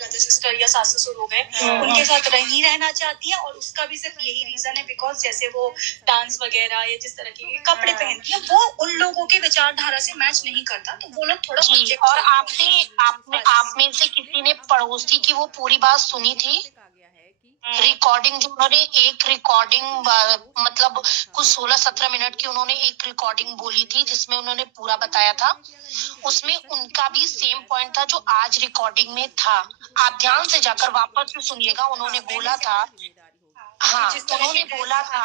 Brother sister या सास ससुर हो गए, उनके साथ नहीं रहना चाहती है, और उसका भी सिर्फ यही रीजन है बिकॉज जैसे वो डांस वगैरह या जिस तरह के कपड़े पहनती है वो उन लोगों की विचारधारा से मैच नहीं करता, तो वो लोग थोड़ा जी। और आपने आप में से किसी ने पड़ोसी की वो पूरी बात सुनी थी? रिकॉर्डिंग जो उन्होंने एक रिकॉर्डिंग मतलब कुछ 16-17 मिनट की उन्होंने एक रिकॉर्डिंग बोली थी जिसमें उन्होंने पूरा बताया था। उसमें उनका भी सेम पॉइंट था जो आज रिकॉर्डिंग में था। आप ध्यान से जाकर वापस से सुनिएगा। उन्होंने बोला था, हाँ, उन्होंने बोला था,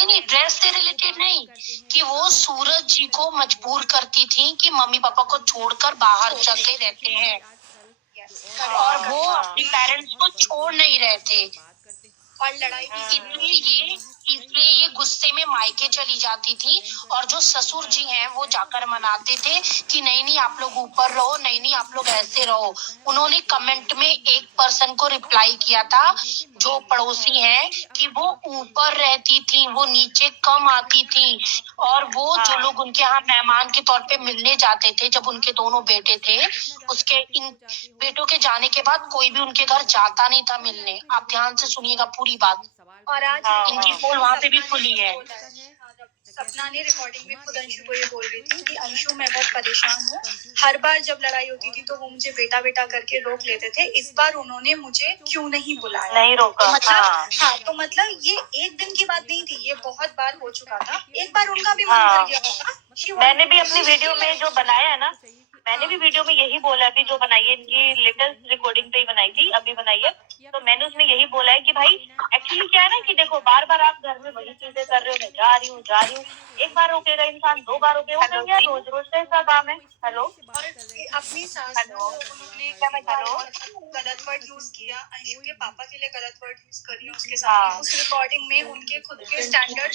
नहीं, ड्रेस से रिलेटेड नहीं, कि वो सूरज जी को मजबूर करती थी कि मम्मी पापा को छोड़कर बाहर जाके रहते हैं, और वो अपने पेरेंट्स को छोड़ नहीं रहे थे, और लड़ाई इसलिए ये गुस्से में मायके चली जाती थी, और जो ससुर जी हैं वो जाकर मनाते थे कि नहीं आप लोग ऊपर रहो, नहीं आप लोग ऐसे रहो। उन्होंने कमेंट में एक पर्सन को रिप्लाई किया था जो पड़ोसी हैं कि वो ऊपर रहती थी, वो नीचे कम आती थी, और वो जो लोग उनके यहाँ मेहमान के तौर पे मिलने जाते थे जब उनके दोनों बेटे थे, उसके इन बेटों के जाने के बाद कोई भी उनके घर जाता नहीं था मिलने। आप ध्यान से सुनिएगा पूरी बात। और आज इनकी पोल वहाँ पे भी खुली है। सपना ने रिकॉर्डिंग में खुद अंशु को ये बोल रही थी कि अंशु मैं बहुत परेशान हूँ, हर बार जब लड़ाई होती थी तो वो मुझे बेटा बेटा करके रोक लेते थे, इस बार उन्होंने मुझे क्यों नहीं बुलाया, नहीं रोका। तो मतलब तो मतलब ये एक दिन की बात नहीं थी, ये बहुत बार हो चुका था। एक बार उनका भी मन भर गया होगा। मैंने भी अपनी वीडियो में जो बनाया है ना, मैंने भी वीडियो में यही बोला, अभी जो बनाई है इनकी लेटेस्ट रिकॉर्डिंग पे ही बनाई थी, अभी बनाई है, तो मैंने उसमें यही बोला है कि भाई एक्चुअली क्या है ना कि देखो बार बार आप घर में वही चीजें कर रहे हो, मैं जा रही हूँ, एक बार रोकेगा इंसान, 2 बार रोकेगा, रोज रोज का ऐसा काम है। हेलो, अपनी सास को उन्होंने गलत वर्ड यूज किया, अंशु के पापा के लिए गलत वर्ड यूज करी उसके साथ, उस रिकॉर्डिंग में उनके खुद के स्टैंडर्ड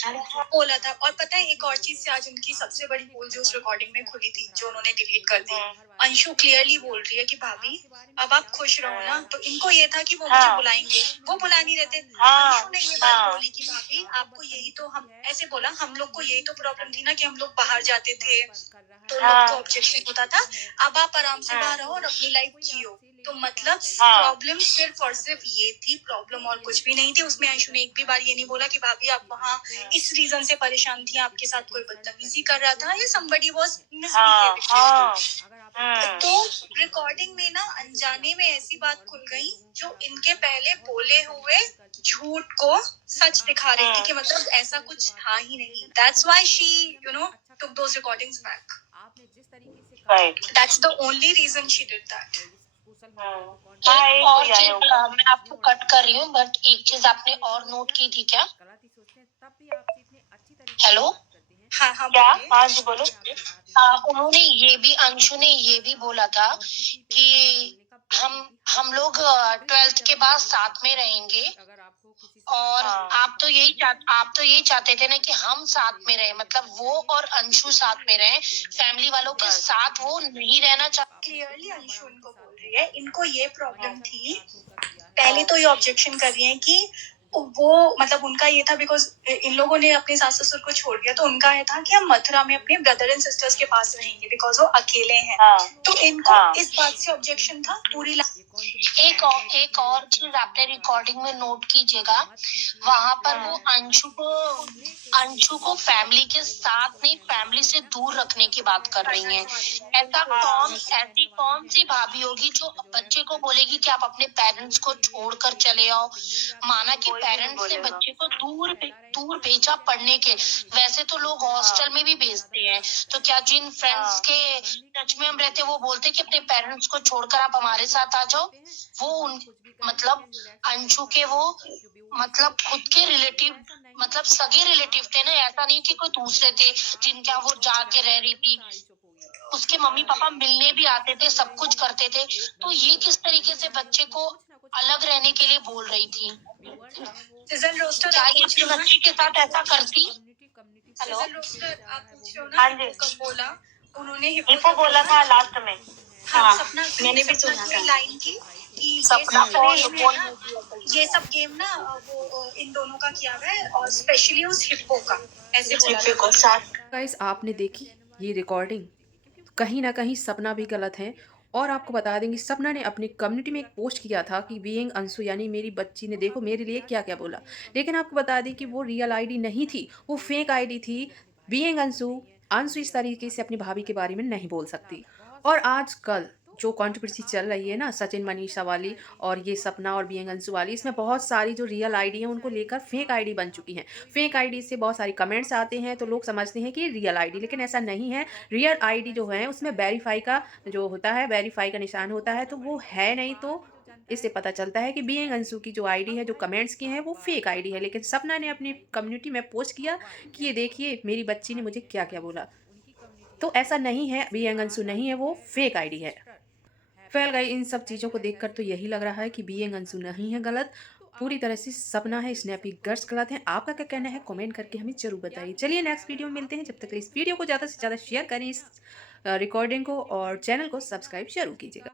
बोला था। और पता है एक और चीज से आज उनकी सबसे बड़ी भूल जो उस रिकॉर्डिंग में खुली थी जो उन्होंने डिलीट कर दी, अंशु क्लियरली बोल रही है कि भाभी अब आप खुश रहो ना, तो इनको ये था कि वो मुझे बुलाएंगे, वो बुला नहीं रहते। अंशु ने ये बात बोली कि भाभी आपको यही तो, हम ऐसे बोला, हम लोग को यही तो प्रॉब्लम थी ना कि हम लोग बाहर जाते थे तो लोग को ऑब्जेक्शन होता था, अब आप आराम से बाहर रहो और अपनी लाइफ जियो। तो मतलब प्रॉब्लम सिर्फ और सिर्फ ये थी, प्रॉब्लम और कुछ भी नहीं थी उसमें। अंशु ने एक भी बार ये नहीं बोला कि भाभी आप वहाँ इस रीजन से परेशान थी, आपके साथ कोई बदतमीजी कर रहा था या somebody was misbehaving। तो रिकॉर्डिंग में ना अनजाने में ऐसी बात खुल गई जो इनके पहले बोले हुए झूठ को सच दिखा रही थी कि मतलब ऐसा कुछ था ही नहीं। That's why she, took those recordings back. Right. That's the only reason she did that. एक और चीज मैं आपको कट कर रही हूँ, बट एक चीज आपने और नोट की थी क्या? हेलो, हाँ क्या? हाँ जी बोलो। उन्होंने ये भी, अंशु ने ये भी बोला था कि हम लोग 12th के बाद साथ में रहेंगे, और आप तो यही चाहते थे ना कि हम साथ में रहे, मतलब वो और अंशु साथ में रहे, फैमिली वालों के साथ वो नहीं रहना चाहते। क्लियरली अंशु इनको बोल रही है, इनको ये प्रॉब्लम थी, पहले तो ये ऑब्जेक्शन कर रही है कि वो मतलब उनका ये था बिकॉज इन लोगों ने अपने सास ससुर को छोड़ दिया, तो उनका ये था कि हम मथुरा में अपने ब्रदर एंड सिस्टर्स के पास रहेंगे बिकॉज वो अकेले हैं। तो इनको इस बात से ऑब्जेक्शन था पूरी। एक और चीज आपने रिकॉर्डिंग में नोट कीजिएगा, वहाँ पर वो अंशु को फैमिली के साथ नहीं, फैमिली से दूर रखने की बात कर रही हैं। ऐसी कौन सी भाभी होगी जो बच्चे को बोलेगी कि आप अपने पेरेंट्स को छोड़कर चले आओ? माना कि पेरेंट्स ने बच्चे को दूर भेजा पढ़ने के, वैसे तो लोग हॉस्टल में भी भेजते हैं, तो क्या जिन फ्रेंड्स के टच में हम रहते हैं वो बोलते कि अपने पेरेंट्स को छोड़कर आप हमारे साथ आ जाओ? वो मतलब अंशु के वो मतलब खुद के रिलेटिव, मतलब सगे रिलेटिव थे ना, ऐसा नहीं कि कोई दूसरे थे जिनके यहाँ वो जाके रह रही थी। उसके मम्मी पापा मिलने भी आते थे, सब कुछ करते थे, तो ये किस तरीके से बच्चे को अलग रहने के लिए बोल रही थी? क्या ये अपनी बच्ची के साथ ऐसा करती? हेलो, हाँ जी, बोला उन्होंने हिप्पो बोला था लास्ट में। हाँ, मैंने भी सुना था लाइन की कि ये सब गेम ना वो इन दोनों का किया हुआ है, और स्पेशली उस हिप्पो का, ऐसे बोला। गाइस आपने देखी ये रिकॉर्डिंग, कहीं ना कहीं सपना भी गलत है और आपको बता देंगे सपना ने अपनी कम्युनिटी में एक पोस्ट किया था कि बीइंग अंशु यानी मेरी बच्ची ने देखो मेरे लिए क्या-क्या बोला। लेकिन आपको बता दें कि वो रियल आईडी नहीं थी, वो फेक आईडी थी। बीइंग अंशु, अंशु इस तरीके से अपनी भाभी के बारे में नहीं बोल सकती। और आजकल जो कंट्रोवर्सी चल रही है ना सचिन मनीषा वाली और ये सपना और बीइंग अंशु वाली, इसमें बहुत सारी जो रियल आईडी है उनको लेकर फेक आईडी बन चुकी हैं। फेक आईडी से बहुत सारी कमेंट्स आते हैं तो लोग समझते हैं कि ये रियल आईडी, लेकिन ऐसा नहीं है। रियल आईडी जो है उसमें वेरीफाई का जो होता है, वेरीफाई का निशान होता है, तो वो है नहीं, तो इससे पता चलता है कि बीइंग अंशु की जो आईडी है, जो कमेंट्स किए हैं, वो फेक आईडी है। लेकिन सपना ने अपनी कम्युनिटी में पोस्ट किया कि ये देखिए मेरी बच्ची ने मुझे क्या-क्या बोला। तो ऐसा नहीं है, बीइंग अंशु नहीं है, वो फेक आईडी है। वेल गाइस, इन सब चीज़ों को देखकर तो यही लग रहा है कि बीइंग अंशु नहीं है गलत, पूरी तरह से सपना है, स्नैपी गर्ल्स गलत हैं। आपका क्या कहना है? कमेंट करके हमें ज़रूर बताइए। चलिए नेक्स्ट वीडियो में मिलते हैं, जब तक के लिए इस वीडियो को ज़्यादा से ज़्यादा शेयर करें, इस रिकॉर्डिंग को, और चैनल को सब्सक्राइब ज़रूर कीजिएगा।